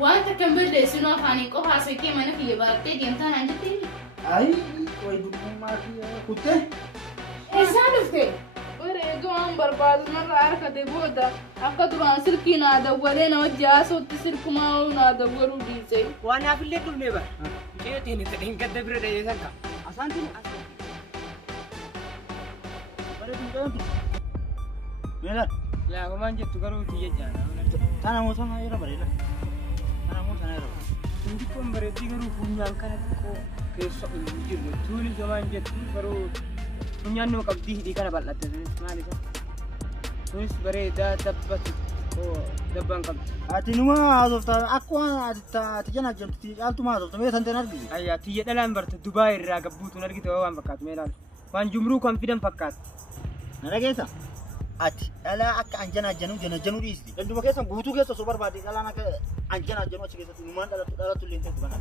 وانت كمل لي سنو فاني قفا سكي ما نفي بارتي دي انت عندي اي ويدو ما في كنت اسالفتي وريدو ان برباد مره عركه بودا اقدر ان سلكينا دولنا وجا صوت سلكما ونادورو ديزي وانا في اللي دول نبا جيتيني تدين كدبر دي سنكا اسانتي ميلاد لا وما جبت قالوا تيجي جانا انا مو سامع يا ربي انا مو سامع يا ربي عندكم بريدي قالوا فنيان كانت كيس يجيب توني كمان جت قالوا فنيان نو قبدي دي كان بلات مالي تونس بريدا دبت او دبان قبد اتنما عرفت اكو تجنا جمتي قالت ما عرفت مي سنتين ارجي ايا تيجي دلان برت دبي راغبوت نرجي تو وان بكات ميلان وان جمرو كونفيدنت فكات نرجيتا ati ala akka anjana janu dhiisdi danduma keessan guutuu keessa so barbaade ala naka anjana janu achi keessatti numaan dhalatu leente tu kana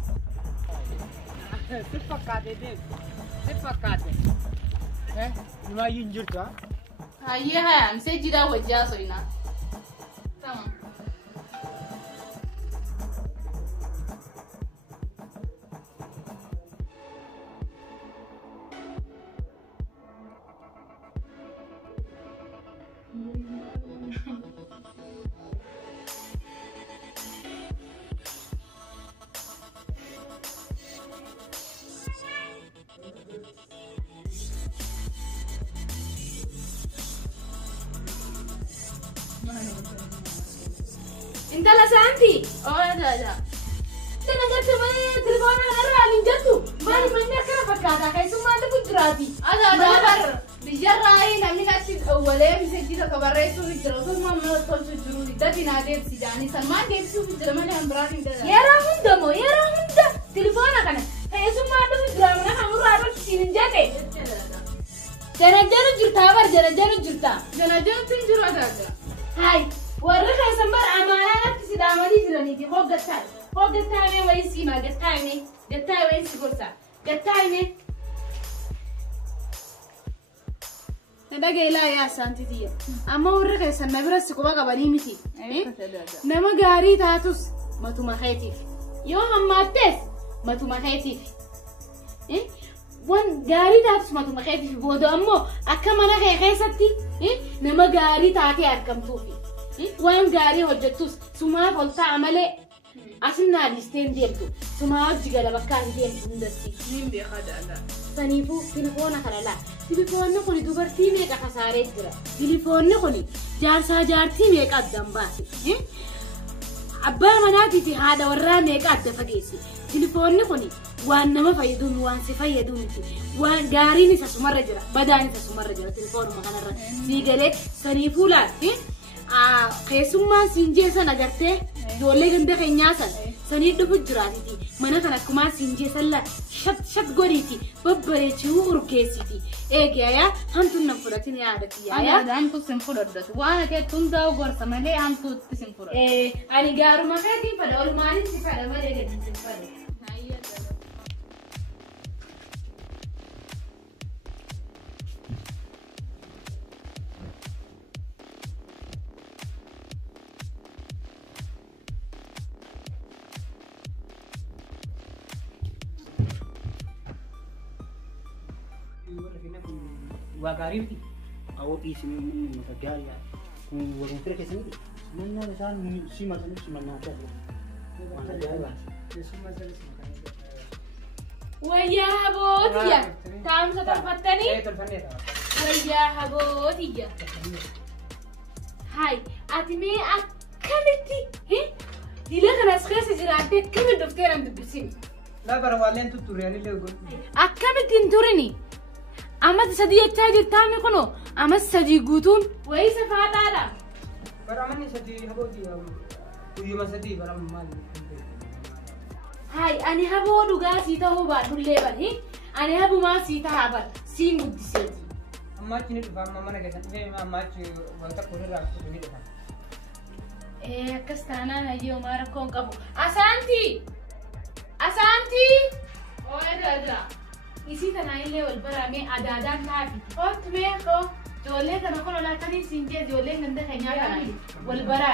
sifakkaate numa yinjirta هيا مسجدا وجاسوينا تمام انت لا سانتي لا انا قلت ما تليفون انا اللي جبته ما من كره فكاتا كاي ثم انت كجراتي انا بر بجراي نمين اسيد اوله مسجيده كبريسو بجراتو ما تقول جرودي دتي ناديت سيداني سلمان ديسو بجرماني امبراتي يا راهون دمو يا راهون ده تليفونك انا كاي ثم انت بجرامنا حمر عارف سينجاكي جنجر تنجرو هذا هاي ورخ سمبر امانه نفسي دامني جرانيتي هو قتاي ويسي ما قتاي ويسي قرصا قتاي ندقي لا يا سانتي اما ورخ سمبر برس كوبا قبني متي نما غاري تاتوس ماتوما خيتيف يوم ماتس ماتوما خيتيف وان غاري تاتوس ماتوما خيتيف بودو امو اكما نخي خيستي نما غاري تاتي اركمتوفي وان غاري هجتوس سما فلتا عمله اسنا ليستين ديبتو سما جيغلا بكان ديبتو ندسي مين بيخدعنا سنيفو تليفون خلالا تليفون نقولي دوبرتي ميقا خساري جرا تليفون نقولي جارتي ميقا دنباسي عبا مناتي في هذا ورا ميقا دفقيسي تليفون نقولي وان نما فايدون وان سفايدون وان غاري نسا سمر جرا بداني نسا سمر جرا تليفون مخنرا سيغلي سنيفو لا قيسوما سنجيسا نغرتي جولي غنده خنياسا سني دبو جراتي منا كنا كما سنجيسا لا شت غوريتي ببريتي وركيسيتي ايغيا هانتو نفرتني عادتي يا انا هانتو سنفردت وانا كنت داو غورسا ملي هانتو تسنفرد اني غارو ما كاكي فدول ماني سفاده ملي غدي سفاده هيا وغاريتي او بيسي من متجاريا ومن فرق سنتي من نشان سيما سنة وانا جايبا ويا بوتيا تام ستفتني ويا بوتيا هاي اتمي اكلتي دي لك انا اسخيس جراتي كم دفتر عند بسين لا بروالين تطورياني اللي يقول اكمت انتورني اما سدي تاجر تامي كنو اما سدي غوتون وي سفاتا لا برامني سدي هبودي ودي ما سدي برام مال هاي اني هبو دوغا سيتا هو با دولي بني اني هبو ما سيتا هبل سين غدي سيتي اما كيني فام ما نغا تي ما تشي وقت كوري راك تبي دفا ايه كستانا هيو ماركون كابو اسانتي اوه دا इसी तरह ले वलबरा में आदादान लाफी और तुम्हें को जोले का नकल वाला कहीं सिंजे जोले गंदे खैया का वलबरा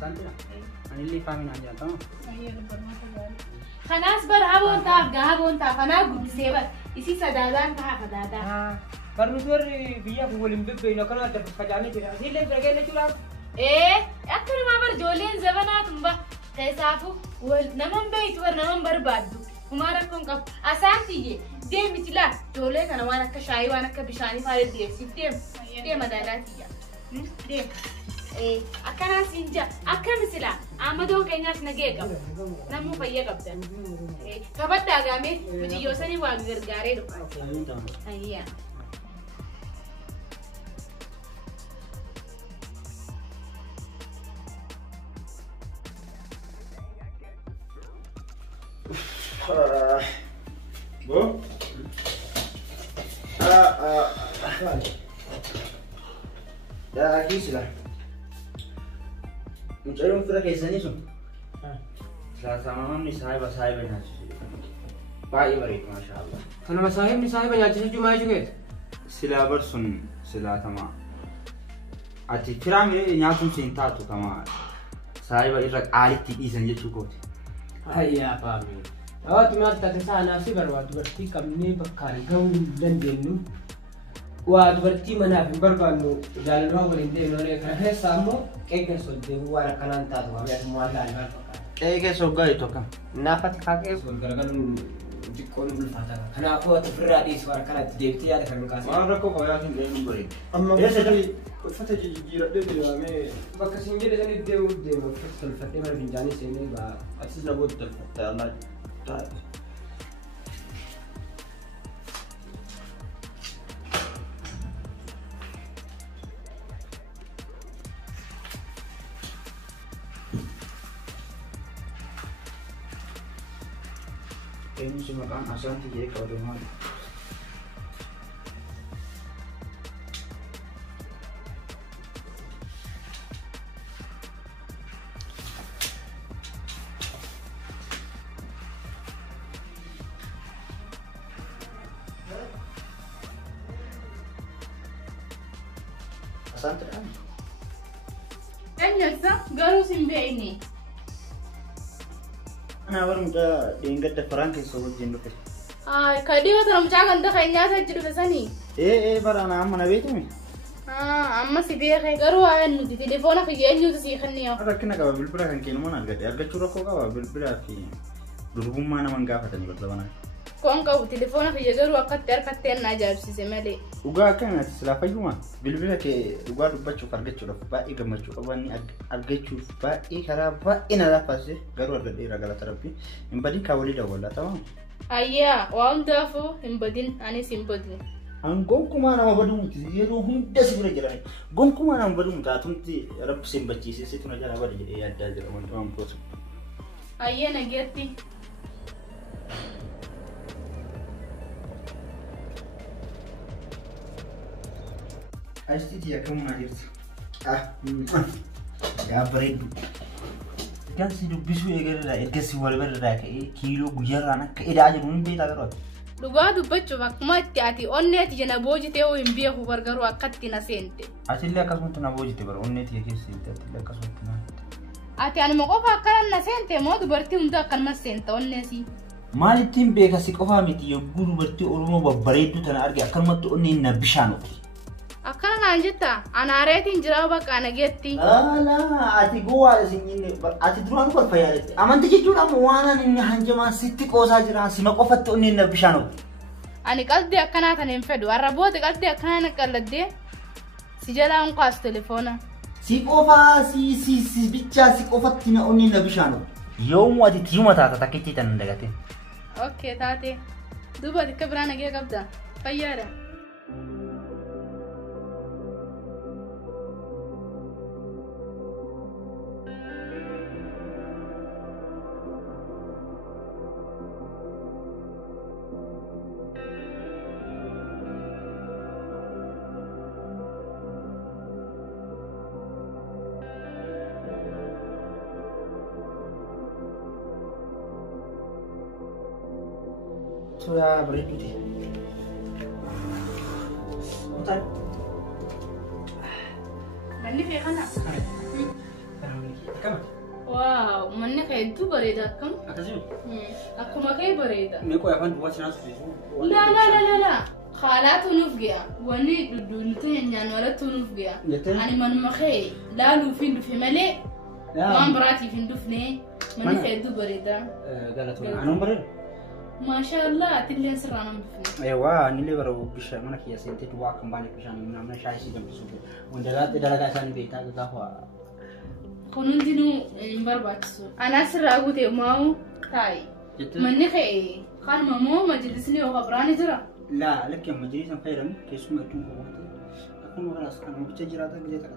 Santina. Ani li famin aja tau. Khanas bar habon taaf gahabon taaf ana gudisee bar isi sadadaan taha fadada. Barnu warri biyya waliin bebbeeyna kana adda facaanii jira. Asiillee bira ga'e jechuudha. Akkanuma bar ijoolleen zabanaatuma keessaafu naman beeytu bar naman barbaaddu. Humaa rakkoon qabu. Asaantiyye deemiti laa ijoollee kana waan akka shaayii waan akka bishaanii fa'aa deemsiif deema daalaatiyya. Deem. Akkanaa siinja akkami silaa Amadoo keenyaas nagee qaba. Namuu fayyaa qabdan. Kabaddaa gaamee bijiyyoo sanii waa gargaaree dhufa. Ayyaa. Bo? Ya kisila. Mucayyoo fira keessanii sun. Saamamni saahiba nyaachise. Baay'ee bareedu maashaallah. Kanuma saahibni saahiba nyaachisachuu maa jechuudha? Silaa bar sun silaa tamaa. Ati firaa nyaatuun siin taatu tamaa. Saahiba irra qaalitti dhiisan jechuu kooti. Ayyaa faamii. Dhawaatu maal taate saanaaf si barbaadu dubartii qabnee bakkaan gahuu dandeenyu. Waa dubartii manaaf hin barbaannu jaalalaa waliin deemnee kana keessa ammoo qeeqee deemuu waan akkanaan taatu waamee waan laalii maal fakkaata. Qeeqee soggaa jettu akkam. Naafatti kaaqee wal garagaluun xiqqoon ulfaata. Kanaafuu ati ofirraa dhiisu waan akkanatti deebitee yaada kan kaasee. Waan rakkoo fayyaa deemuun bareedu. Amma uffata jijjiiradhee deemee bakka siin jedhe sanii deemuu deema uffata tolfadhee mana finjaanii seenee atis namoota tolfattee allaa taa'e. Ini cuma kan Asanti jadi kalau dengan Asanti kan? Eenyuusa garuu sin beekne. Ana baru muda diingat defaran ke sobat jenduk. Kadii wata namchaa kan ta'e nyaata jiru tasanii. Bara ana amma na beektu mi? Amma si beekee garuu waan nuti telefoona kiyya eenyuutu sii kenniyo. Rakkina qaba bilbila kan kennu mana argachuu rakkoo qaba bilbila fi durbummaa naman gaafatanii barbaadana. Koon qabu telefoona kiyya garuu akkatti harkatti na ajaa'ibsiise malee. Dhugaa akkanatti silaa fayyuma bilbila kee dhugaa dubbachuuf argachuudhaaf baay'ee gammachuu qabanni argachuuf baay'ee karaa baay'ee na laaffaase garuu argadheera galata rabbii hin badin kaa walii daawwallaa ta'aa. Ayyaa waa hundaafuu hin badin anis hin badin. An gonkumaa nama baduu miti yeroo hunda si bira jirani gonkumaa nama baduu miti atumti rabbi sin bachiise situ na jala bada jedhee yaaddaa jira wanti waan boosu. Ayyee nageetti. Astiiti akkam na jirtu. Yaa bareeddu. Gansi dubbisuu eegalee ergasii wal barraa ka'ee kiiloo guyyaarraan akka edaa jiru hin beektaa garuu. Dhugaa dubbachuuf akkuma itti ati onneeti jana boojitee hin beeku garuu akkatti na seente. Atillee akkasumatti na boojite bara onneeti keessa seente atillee akkasumatti na. Ati anuma qofa akkana na seente moo dubartii hunda akkanuma seenta onneesi. Maalittiin beeka si qofaa miti yogguu dubartii Oromoo babbareedduu tana arge akkanumatti onneen na bishaan ofi. Akkana naan jetta anaareetiin jiraa bakka nageetti. Ati gowwaadha sinjinne ati duraan kol fayyadatte amantii jechuudha ammoo waan inni hanjamaa sitti qoosaa jira sima qofatti onneen na bishaan ofi. Ani qalbii akkanaa tan hin fedhu har'a booda qalbii akkanaa na qalladde si jalaa hin qaasu telefoona. Si qofaa si bichaa si qofatti na onneen na bishaan ofi. Yoomuu ati tiyuma taata takkitti tan hin dagate. Okay taate duuba ati akka biraa nagee qabda fayyaadha. Ya beredu deh. Bentar. Balik ya kan? كم؟ واو منك يدو بريدة كم؟ أكذب. أكو ما كي بريدة. ميكو يا فندم بوش ناس في لا لا لا لا لا خالات ونفجع وني دونتين يعني ولا تنفجع. أنا من مخي لا لو فين في ملء. ما براتي فين دفني منك يدو بريدة. قالت أنا بريد. ما شاء الله تلي سرنا بفني. أيوة أنا اللي برو بيش منك يا سنتي تواك كم بانك بيش أنا شايف شيء جنب سوق. وندرات ثاني بيتا كذا كنون دينو مبرباتسو أنا سر أقول ماو تاي مني خي خان مامو مجلسني وخبراني ترى لا لك يا مجلس خيرا كيسمع تون أكون خلاص أنا بتجرا هذا كذا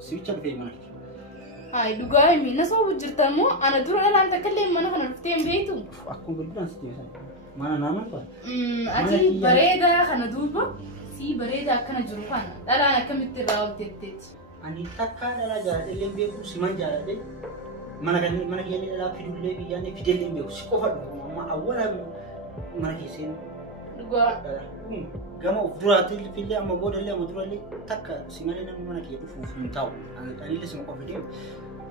سويتشر في منك هاي دقاي مين نسوا بجرتامو أنا دور أنا أتكلم منك أنا فتيم بيتو أكون بدنا ستيفن ما أنا نامن بقى أتي بريدة خنا دوبا سي بريدة كنا جروفانا لا أنا كم تراو تيت أني تكاد لا جالد اللي بيكو سمان جالد mana kiyani la fidu le biyani fidel limbe ko fa ma awala mana kisin gwa gama ufdurati fili amma boda le mudurali takka simale na mana kiyu fu taw ani le sima ko fidim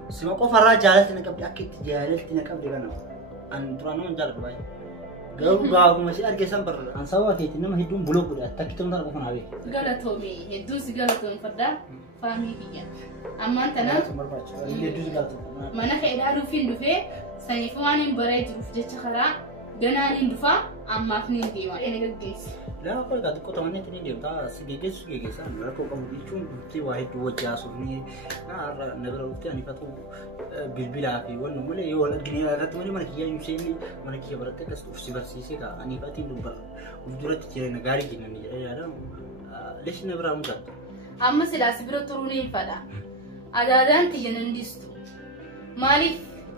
sima ko fara jalat na kabdi akit jalat na kabdi gana an durano jalat bay gaw gaw ma si arge sambar an sawati tinama hidum bulog buda takitum dar ko fanawe galatomi hedus galaton fadda fami kiya amma tana mana khayda du fin du fe sayfani baray du fi chkhara ganani dufa amma fnin diwa ene gadis لا أقول قد كنت أمنيت إني جبتها سجيجس أنا لا كوكم بيشون تي واحد وجه سوني نبرة وقتي فتو بالبلا في ولا ملي يولا الجنيه لا تمني ما كيا يمشيني ما كيا برتة كست أفسي برسيسي كا أني فاتي نبرة ودورة تجري نجاري جنني يا ليش نبرة مجد أما سلاسي برا تروني فدا أدادان تجننديستو مالي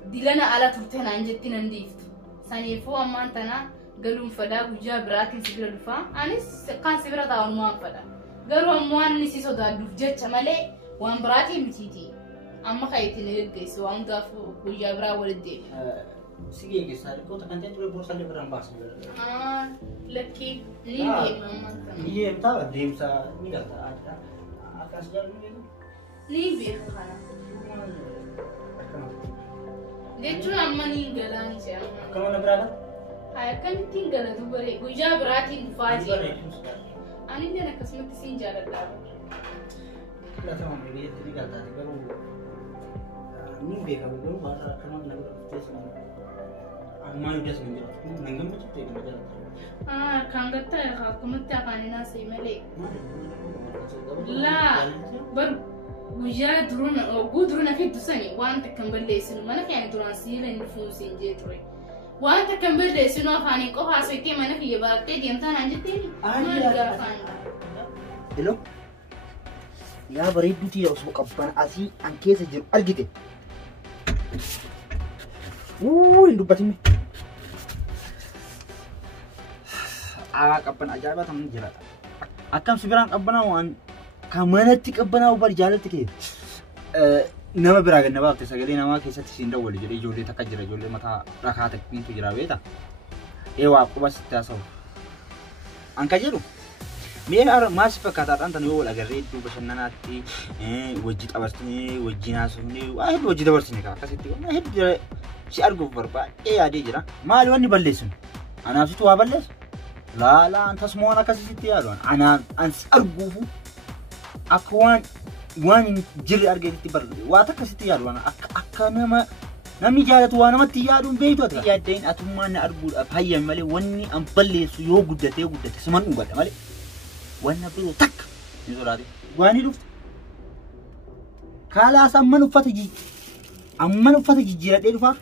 دلنا على ترتين عنجتي ننديفتو سانيفو أما أنتنا قالوا فدا وجاب راكن سبيرا دفا أنيس كان سبيرا تاون موان فدا قالوا موان نسي صدا دفجت شمالي وان براتي متيتي أما خايتي نلقيس وان قافو وجاب را ولدي سيجي سالي كنت كنت تقول بورصة اللي برام باس لكي ليه ماما ليه متى ديم سا ميلاد أكاس جال ليه بيه خانا ليه تون أما نينجلاني سيا كمان نبرالا kan tinggal tu beri gujab berarti faji. Ani dia nak kesempatan sini jalan dah. Kita sama beri tinggal tadi baru ni beka baru bahasa kamu nak tes mana. Amal tes mana? Nanggam macam tu yang jalan. Kan kata ya, kamu tak akan nasi melek. La, baru gujab turun, gudurun aku tu sani. Wan tak kembali lesin, mana kaya turun sihir ni fungsi je وأنت كم بدري سنو فاني كوها سويتي ما نفي يبغى ديم تان عندتني ما نقدر فاني hello يا بريد بيتي يا أسبوع كبان أسي أنكيس جرو أرجيتي إندو باتمي كبان أجابة تمن جرا أكم سبيران كبانا وان كمانة تكبانا وبرجالة nama beragan nama apa segala nama kisah tisinda wali jadi jole tak kajira jole mata rakah tak pintu jira beta ewa aku masih tak tahu angka jeru biar masih perkataan tentang wala agar itu pesan nanti wajib awarsnya wajib nasuni wajib awarsnya kak kasih tu si argo berapa ada jira malu ni balesun anak situ apa bales la anta semua nak kasih situ ya anak ans argo akuan وان جري أرجع تبر واتك ستيار وانا أكنا ما نمي جالت وانا ما تيار بيتو تيار دين أتومان أرجو أبهاي مالي واني أمبلي سيو قدته سمان قدته مالي وانا بيو تك نزول هذه واني لفت كلا سامن فتجي جيرات إلفا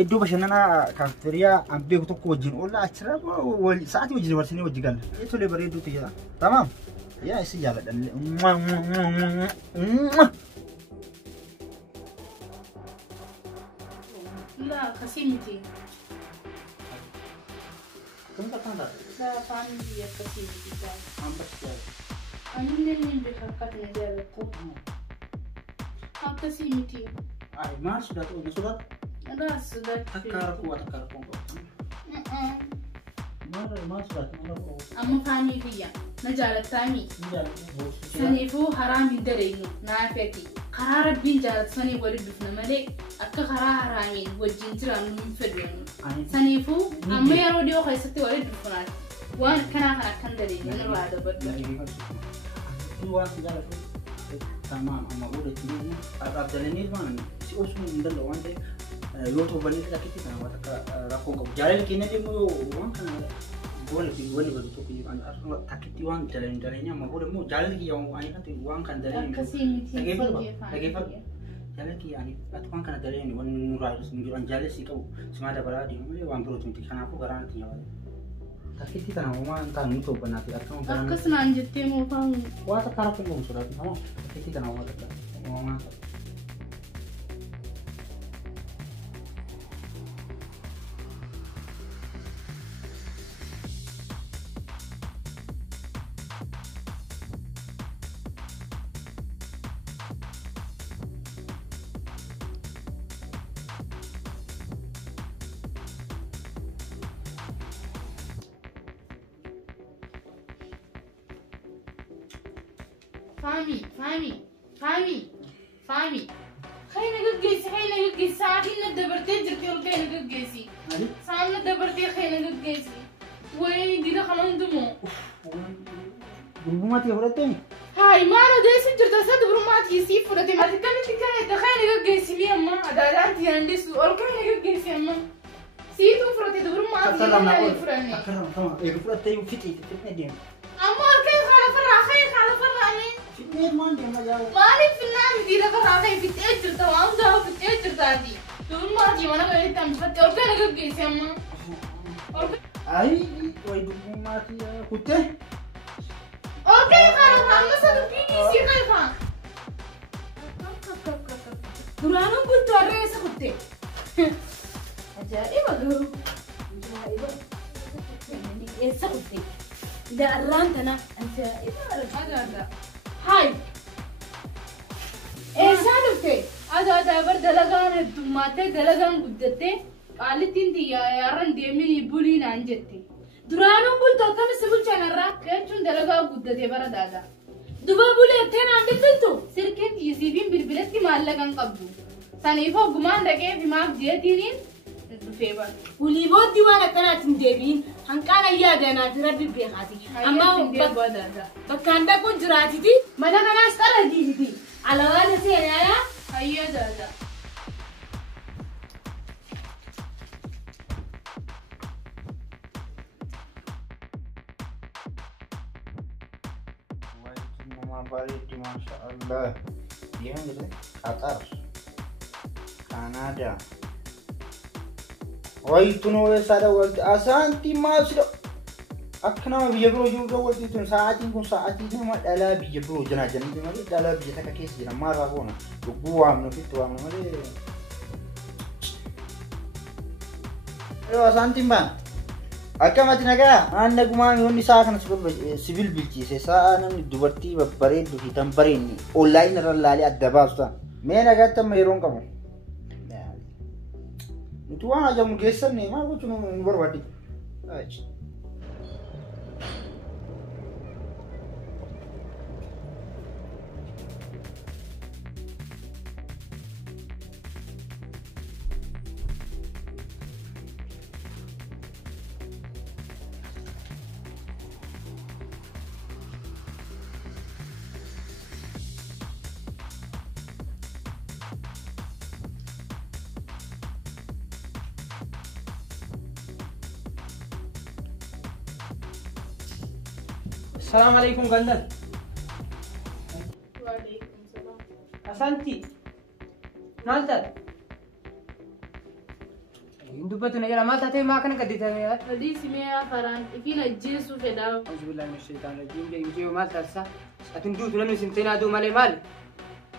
إدو بشننا كافتريا أم بيو تكو وجين ولا أشرب والساعة وجين ورسني وجيكال إيش اللي بريدو تيجا تمام يا isi jalan dan لا كسيمتي كم تكاندا لا فاني يا كسيمتي جال أمبر جال أنا نين بحركات نجال كوب كسيمتي ما sudah tuh sudah لا sudah takar kuat ما sudah أما فاني فيا نجال الثاني سنيفو حرام يدرينو نافيتي karaa rabbiin jaalatsanii wali dhufna malee akka karaa haraamiin wajjin jiran nuun fedhan. Saniifuu amma yeroo dhiyoo keessatti wali dhufnaan waan akkanaa kan akkan daleenya nurraa dabadda. Waan jaalatu tamam amma godhachuu dhaabdalanii waan si osoo hin danda'u waan ta'eef yoo ta'u bal'ee rakkitti kana waan akka rakkoon qabu. Jaalala keenya deemu waan kana wani baru tokko takkitti waan daleenya amma godhe immoo jaalala kiyya waan kan waan kan daleenya. Akkasii miti dhageeffatu. Jaalala kiyya ani waan kana daleenya waan nurraa jiran jaalala si qabu simaa dabalaa deemu malee waan birootu miti kanaafuu garaa natti nyaata. Takkitti kana waan kan nuti hubannaa fi akkama garaa. Akkasumaan jettee moo faamu. Waan akka rakkoon qabu sodaatu tamoo takkitti kana waan akka waan فامي خلينا نقيسي ساعتين دبرتين جرتي وخلينا نقيسي ساعتين دبرتين خلينا نقيسي وين دي دخلوا ندمو برماتي فرتين هاي ما له ديس جرت صد برماتي يسيف فرتين ما تكلم خلينا نقيسي لي اما ادارتي عندي سؤال خلينا نقيسي اما سيتو فرتين برماتي يلا فرني تمام فرتين وفتي دي اما كيف خالف الراخي فتني ما عندي ما جاوا مالي في النام دي لك الراقي في التأجر توام ده في التأجر تادي تقول ما تجي وانا قلت تم فتي أوكي أنا قلت يا أما أي ويدو ما تي كوتة أوكي خلاص أنا صدق كيني سي خلاص دورانو قلت ورا سكوتة أجائب أقول أجائب سكوتة ده الرانتنا أنت هذا هاي ايه سالفتي هذا برد لغان الدماتي دلغان قدتي قالت انت يا رندي مني بولين عن جتي درانو قلت كم سبل كان الراك كيتون دلغان قدتي برد هذا دبا بولي اتين عند البنتو سيركنت يسيبين بالبلد ما لغان قبضو سانيفو قمان دكي في ماك ديتينين فيبر ولي بودي وانا كانت ندبين هنكان يادنا تربي بيخاتي اما بكان دا كون جراتي دي ما دا انا استرا دي على وانا سينا هيا دا ما شاء الله يمكن قطر كندا ويتنو يسار ولد أسانتي ما سلو أكنا بيجبرو جوجو ولد تون ساعتين كون ساعتين ما دلا بيجبرو جنا جنا ما دلا بيجتا كيس جنا ما رابونا بقوا عملوا في توام ما لي أيوة أسانتي ما أكما تناقا أنا كمان يوني ساكن سبيل بيجي سانا دوبرتي ببريد دوكي تمبريني أونلاين رلالي أدباستا مين أقعد تميرون كمو itu aja mau geser nih, mah aku cuma berbadi. السلام عليكم غندل. وعليكم السلام. أسانتي. مالتا. دبتو نجلا مالتا تي ما كان كديتا يا. حديث ميا فران فينا جيسو فداو. أعوذ بالله من الشيطان الرجيم. جاي مالتا سا. أتندو تلمي سنتين أدو مالي مال.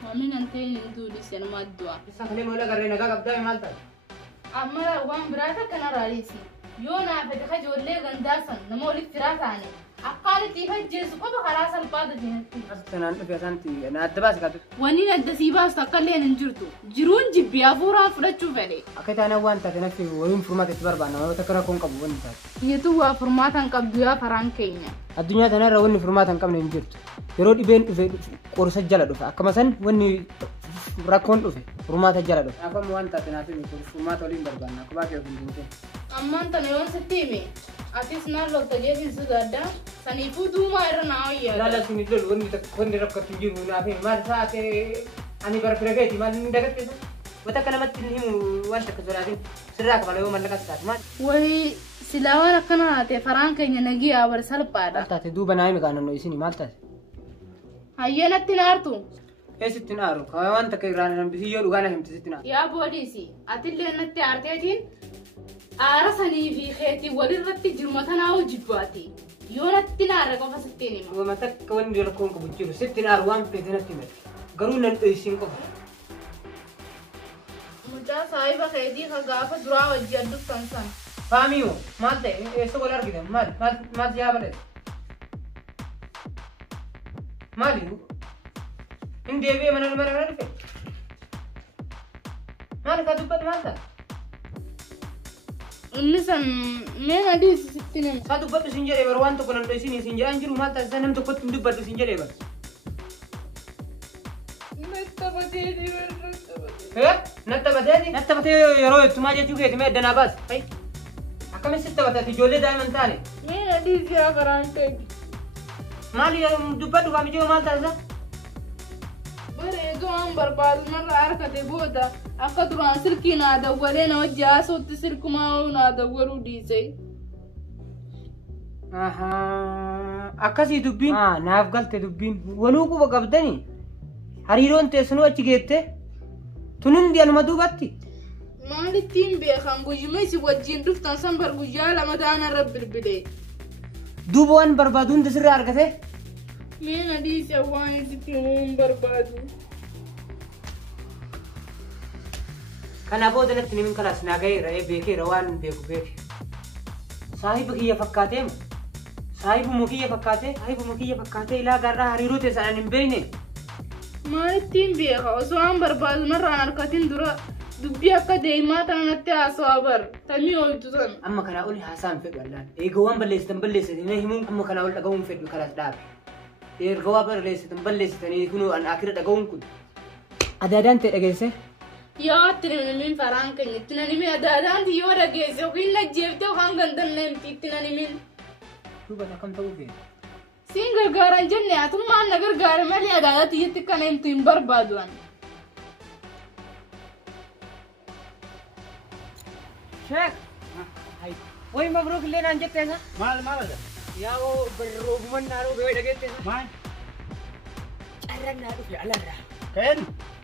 ما من أنتين ندولي سينما الدواء. بس خلينا ولا قرينا كا قبضاي مالتا. أما وان براتا كنا راليسي. يونا فتخج ولا غنداسن نمولي فراتاني. أقالتي فجيس قبل خلاص البعض جنتي. أنا أنت في أسانتي أنا أدباس كاتو. واني ندسيباس تقلين نجرتو. جرون جبيا فورا فرتشو فلي. أكيد أنا وان تتنفي وين فرمات تبر بانا ما تكره كون كم وين تات. يتوه فرماتن كبدويا فران كينيا. الدنيا تنا روين فرماتن كم نجرت. يرود يبين في قرص الجلد فا كمثلا وين rakkoon dhufe furmaata jala dhufe. Afaan waan taate naaf himi kun furmaata waliin barbaanna akka baakee ofiin dinqee. Ammaan tana yoon sitti hime atis naan lolta jeetiin si gaddaa saniifuu duumaa irra naa wayyaa. Laala isin lolu wanni rakkatu jiru naaf himi maal taate ani bara fira gaiti maal hin dagatte wata akka namatti hin himu waan takka sodaatin sirraa kabala yoo mallaqa taate maal. Wayii silaa waan akkana haate faraan keenya nagiyaa bar salphaadha. Maal taate duuba naa himi kaanannoo isin maal taate. Hayyanatti naartu. Eessitti naaru kawaa waan takka irraan hambisii yoo dhugaa na himte sitti naaru. Yaa boodiisi atillee natti aarteetiin aara sanii fi keetii walirratti jirmata naa hojjibbaati. Yoo natti naarra qofa sittiin hima. Wama takka wanni rakkoon qabu jiru sitti naaru waan feete natti himate garuu nan dhoyisiin qofa. Mucaa saahiba keetii ka gaafa duraa wajji adduftan san. Faamiyo maal ta'e eessa wal argitan maal yaabale. Maaliif? Hin deebi'ee mana dhufe. Maal ka dubbatu maal ta'a? Inni san mee adiis sitti nama. Ka dubbatu sin jedhee bara waan tokko nan dhoyisiin sin jedhan jiru maal ta'a nam tokkotti hin dubbatu sin jedhee bara. Nattabatee yeroo ittumaa jechuu keeti mee eddanaa baas. Akkamiin sitti taphatati ijoollee daa'iman taane. Mee adiis yaa karaan ta'e. Maali dubbadhu kaamijoo maal taasisa? Bareedu waan barbaadu narraa harkate booda akka duraan silkii naa dawwalee na wajji haasootti silkumaa naa dawwaluu dhiise. Akkasii dubbiin. Naaf galte dubbiin. Waluu quba qabdanii hariiroon teessunuu achi geette tun hundi anuma duubatti. Maalittiin beekan guyyuma isin wajjiin dhuftan san bar guyyaa lama taanarra bilbilee. Duuba waan barbaadu hunda sirraa argate. Mee adiis waan isitti himuun barbaadu. Kana booda natti nimin kalaas naa gaheera beekeera waan beeku beeke. Saahiba kiyya fakkaatee ma? Saahibuma kiyya fakkaatee ilaa gaarraa hariiroo teessan hin beekne. Maalittiin beeka osoo waan barbaadu narraan harkatiin dura dubbii akka deemaa tanatti haasawaa bar tamii hoytu san. Amma kanaa oli haasaan fedhu allaan. Eega waan balleessitan himuun amma kanaa ol dhaga'uun fedhu kalaas dhaabe. Erga waa balleessitanii kunuu akira dhaga'uun kun. Adaadaan ta'e dhageesse? Yoo itti namimin faraan keenya itti namimin adaadaanti yoo dhageesse yookiin najjeeftee yookaan gandan namti itti namimin. Duuba akkam ta'uu feene? Siin gargaaran jenne atummaan na gargaare malee adaadaatti iyyatti kana himtu hin barbaadu ani. Sheek! Woy mabruuk illee naan jetteessa? Maal ada? Yaa roobuman naa roobee wayi dhageetteessa? Maal? Carraan naa dhufe alarraa. Ka'een?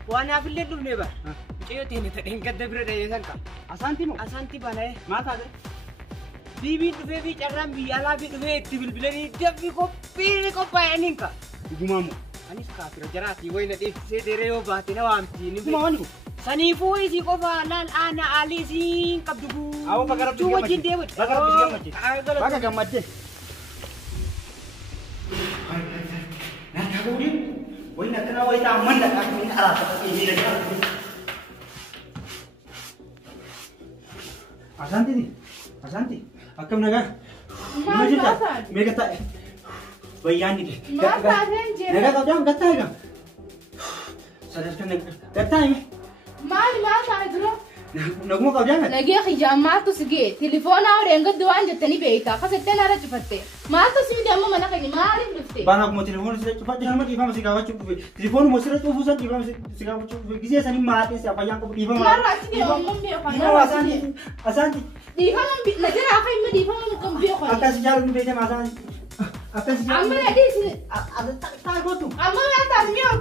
Waan naaf illee dhufnee bara. Mucayyoo teenya tadheen gadda bira dhayeessan qaba. Asaantii moo? Asaantii bana'ee. Maal taate? Biibiin dhufee fi carraan biyya alaa fi dhufee itti bilbilanii dabbi qophaa'aniin ka. Dhugumaa moo? Anis kaafira jaraatii wayna dheessisee dheeree yoo baate na waamti. Dhuguma wani kun? Saniifuu isii qofa laal aanaa alii isiin qabdu guu. Awwa bakka rabbi gammadde. Bakka rabbi gammadde. Bakka gammadde. Nyaata godhin wayna kana wayna amanda akka inni araata inni dhagaa. Asanti. Akkam nagaa. Maal taasaan? Meeqa ta'e? Bayyaanni kee. Maal taaseen jira? Nagaa qabdaan gattaa egaa. Sadarkaa nagaa. Gattaa hime. Maal taate dura? Naguma qabdaan? Nagee xiyyaa maaltu si gee? Tilifoonaa horeen gaddi waan jettanii beektaa. Kasettee naara cufatte. Maaltu si miti amma mana keenya maaliif dhufte? Baana akkuma tilifoon sirra cufatte nama dhiifama si gaafachuu dhufe. Tilifoonuma sirra cufuu san dhiifama si gaafachuu dhufe. Gisee sanii maraatee si affayyaan qabu dhiifama. Narraa si deemamuun beekan. Dhiifama asaanti. Dhiifama na jira akka himma dhiifama kan beekan. Akkas jaalatun beekama asaanti. Akkas jaalatun. Amma na dhiisi. Taa kootu. Amma na taasi mee ol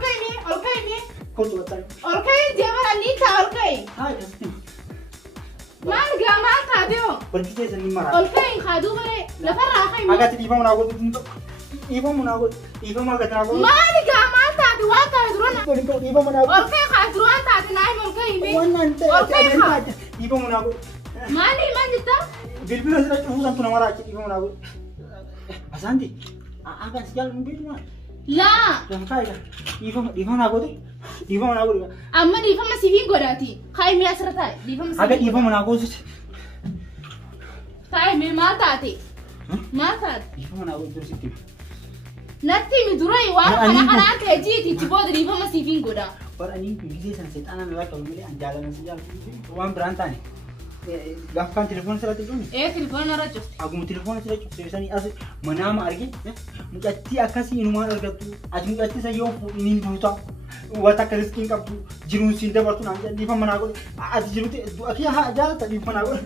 ka'i. Kootu wattaa. Ol ka'i deemana ni taa ol ka'i. Haa akkasitti. Maal gaa maal taatee? Barkisee sanii maraatee. Ol ka'i kaaduu baree lafarraa ka'i. Agatti dhiifama naa godhu. Dhiifama naa godhu. Dhiifama agatti naa godhu. Maal gaa maal taate waan taate dura na. Dhiifama naa godhu. Ol ka'i kaaduu waan taate naa hima ol ka'i mee. Wannan ta'e. Ol ka'i kaa. Dhiifama naa godhu. Maali maal jettaa? Bilbila sirra cufuu santu nama raachi dhiifama naa godhu. Asaanti. Akkas jaalatun beekama. Laa. Lafa kaa'iga. Dhiifama naa godhu. Dhiifama naa godhu. Amma dhiifama sifiin godhaati. Kaa'ii mee asirra taa'e. Dhiifama Aga dhiifama naa godhu. Taa'e mee maal taate? Maal taate? Dhiifama naa godhu sitti. Natti mi durai waan kana kanaan ta'e jiiti itti booda dhiifama sifiin godha. baranii gisee sana seexanaan irraa qabu malee an jaalala si jaalatu waan biraan taane. Gaafa kan telefoon sirratti dhumni. Telefoon irra cufte. Aguma telefoon sirratti cufte sanii as manaama argee mucattii akkasii inumaan argattu ati mucattii san yoo fuudhiniin duuta wata akka riskiin qabdu jiruun siin dabartu naan jedhan dhiifama naa godhe ati jiruuti du'a kee haa jaalata dhiifama naa godhe.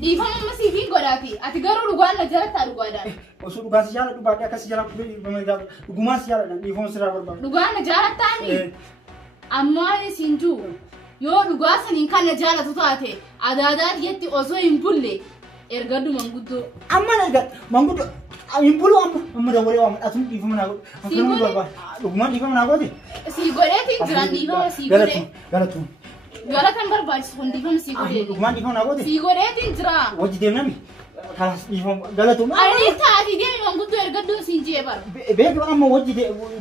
Dhiifama amma siifin godhaati ati garuu dhugaan na jalattaa dhugaadhaan. Osoo dhugaa si jaalladhu baadhee akka si jala dhugumaa si jaalladhan dhiifama sirraa barbaadu. Dhugaan na jaalattaani. Ammaa isin jiru. Yoo dhugaa saniin kan na jaalatu taate adaadaa jetti osoo hin bulle ergaddu manguddoo. Amma na erga manguddoo hin bulu amma dabalee waan aduu dhiifama naa godhe. Akkanuma barbaadu dhugumaan dhiifama naa godhe. Si godheetiin jiran dhiifama si godhe. Galatu. Galatan barbaachisu kun dhiifama si godhe. Dhugumaan dhiifama naa godhe. Si godheetiin jira. Wajji deemnami. Kalas dhiifama galatu. Ani taati deemi manguddoo ergaddu siin jee bara. Beeku amma wajji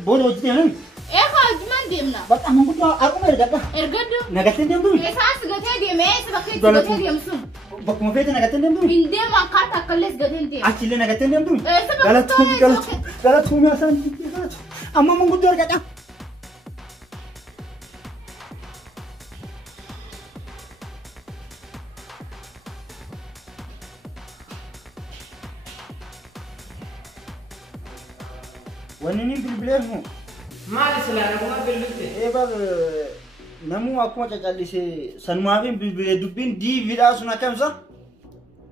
booda wajji deemami. Eka ajuman deemna. Bakka manguddoo akkuma ergadda. Ergaddu. Nagattee deemtu. Esaas gatee deeme eessa bakka itti gatee deemsun. Bakkuma feete nagattee deemtu. Hin deemu akkaataa akkallees gateen deema. Achillee nagattee deemtu. Galatu. Mi'aasan galatu. Amma manguddoo ergadha. Wanni ni bilbileefu. Maali silaa nama bilbilte? Bar namuu akkuma cacallisee sanumaafin bilbilee dubbiin diiviidhaa sun akkamsa?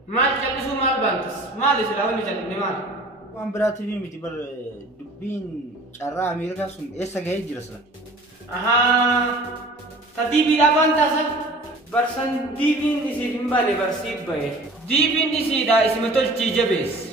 Maal callisuu maal baantas? Maali silaa wanni callisne maali? Waan biraatiif miti bar dubbiin carraa Ameerikaa sun eessa gahee jira sila? Ahaa, ta diiviidhaa baantaasa? Barsan diiviin isiif hin baane barsiif bahe. Diiviin isiidhaa isima tolchii jabees.